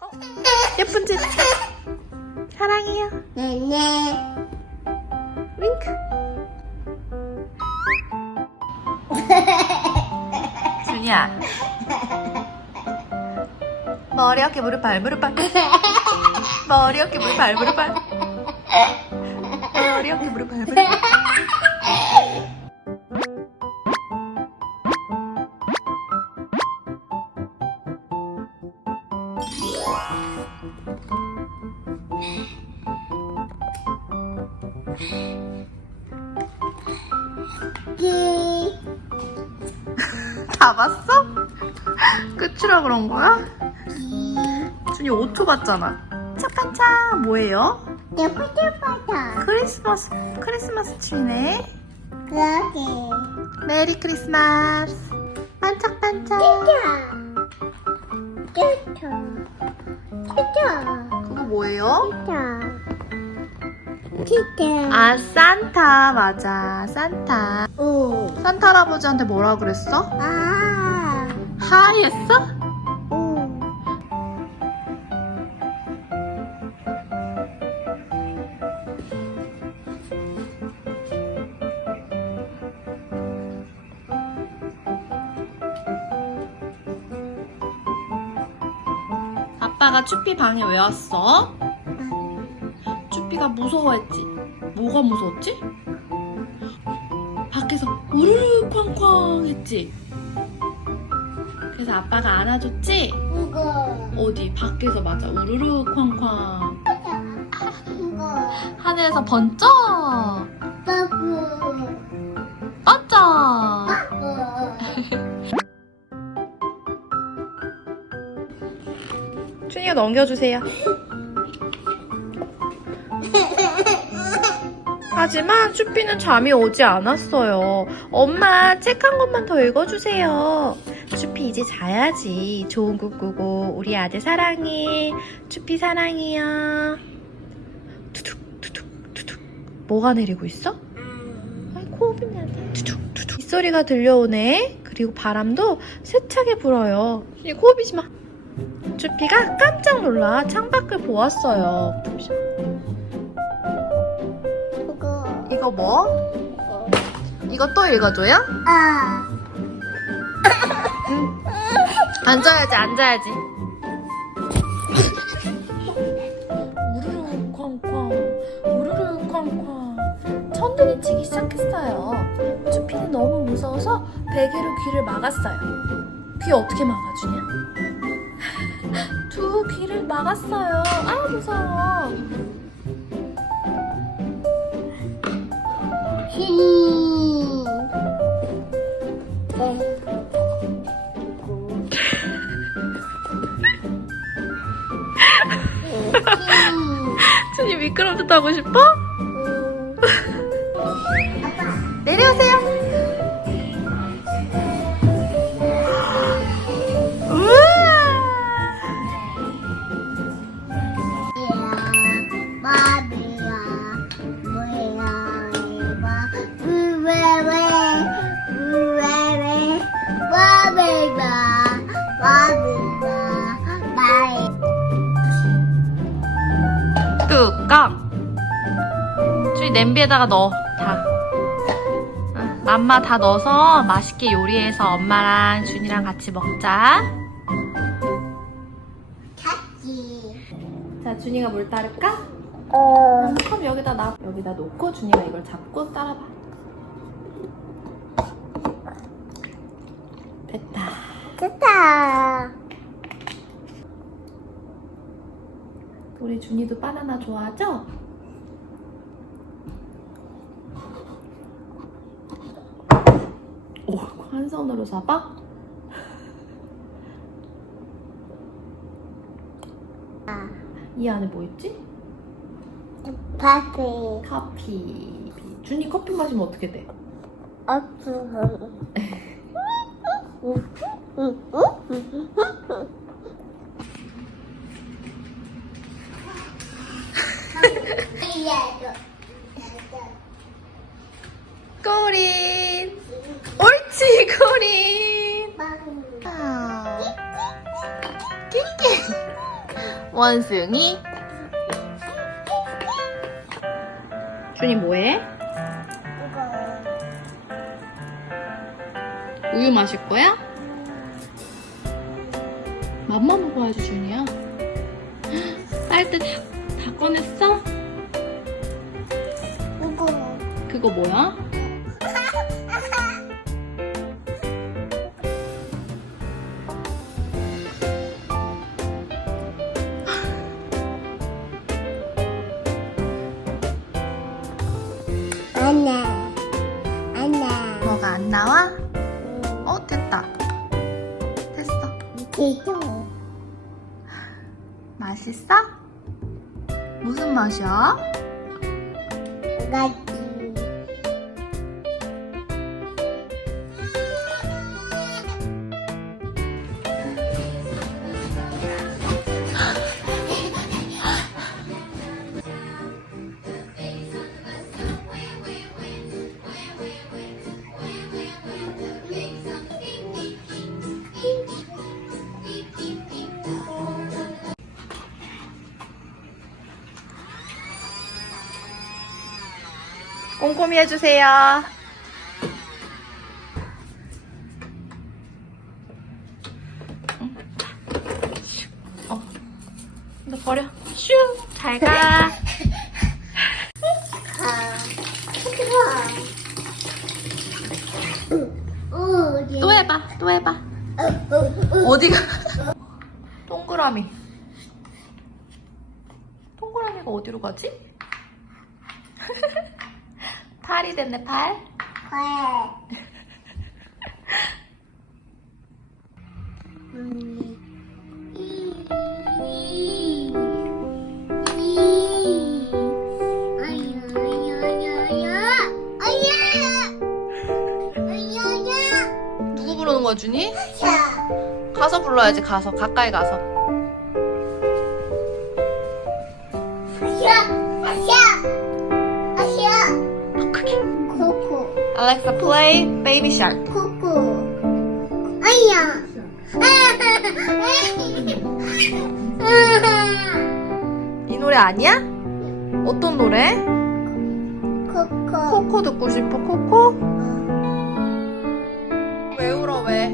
어? 예쁜 짓. 사랑해요. 네네. 윙크. 준이야. 머리 어깨 무릎 발 무릎 발. 머리 어깨 무릎 발 무릎 발. 머리 어깨 무릎 발 무릎 발. 다 봤어? 끝이라 그런 거야? 기. 준이 5초 봤잖아. 차차차 뭐예요? 내 포트포트. 크리스마스 크리스마스 트리네. 그러게. 메리 크리스마스. 반짝반짝. 뚜뚜. 뚜뚜. 뚜뚜. 그거 뭐예요? 뚜뚜. 뚜뚜. 아 산타 맞아 산타. 오. 산타 할아버지한테 뭐라 그랬어? 아. 하이 했어? 오. 아빠가 추피 방에 왜 왔어? 추피가 무서워했지. 뭐가 무서웠지? 밖에서 우르르 쾅쾅 했지. 그래서 아빠가 안아줬지? 이거. 어디 밖에서 맞아 우르르 쾅쾅. 이거. 하늘에서 번쩍 바보. 번쩍. 준이가 넘겨주세요. 하지만 추피는 잠이 오지 않았어요. 엄마 책 한 권만 더 읽어주세요. 추피 이제 자야지. 좋은 꿈 꾸고 우리 아들 사랑해. 추피 사랑해요. 두둑 두둑 두둑. 뭐가 내리고 있어? 아이 코업이 나네. 두둑 두둑. 빗소리가 들려오네. 그리고 바람도 세차게 불어요. 이 코업이지 마. 주피가 깜짝 놀라 창밖을 보았어요. 이거. 뭐? 이거 또 읽어줘요? 아. 앉아야지, 앉아야지. 우르르 쾅쾅, 우르르 쾅쾅. 천둥이 치기 시작했어요. 주피는 너무 무서워서 베개로 귀를 막았어요. 귀 어떻게 막아주냐? 두 귀를 막았어요. 아, 무서워. 준이 미끄럼틀 타고 싶어? 준이 냄비에다가 넣어. 다. 응, 맘마 다 넣어서 맛있게 요리해서 엄마랑 준이랑 같이 먹자. 찾지 자, 준이가 물 따를까? 어 컵 여기다 놔. 여기다 놓고 준이가 이걸 잡고 따라봐. 됐다. 좋다 우리 준이도 바나나 좋아하죠? 오, 한 손으로 잡아? 이 안에 뭐 있지? 파피 커피. 준이 커피 마시면 어떻게 돼? 어프응 꼬린. 옳지, 꼬린. 아, 끼끼. 원숭이. 준이 뭐해? 우유 마실 거야? 맘만 먹어야지 준이야. 빨대 다, 다 꺼냈어? 이거 그거 뭐야? 안 나 안 나 뭐가 안 나와? 어 됐다. 됐어. 이거 맛있어? 무슨 맛이야? 가 꼼꼼히 해주세요. 슉. 어. 너 버려. 슈. 잘 가. 또 해봐. 또 해봐. 어디가? 동그라미. 동그라미가 어디로 가지? 팔이 됐네, 팔. 누구 부르는 거야, 준이? 가서 불러야지, 가서. 가까이 가서. Alexa, play Baby Shark. 코코 아야 이 노래 아니야? 어떤 노래? 코코 코코 듣고 싶어, 코코? 왜 울어, 왜?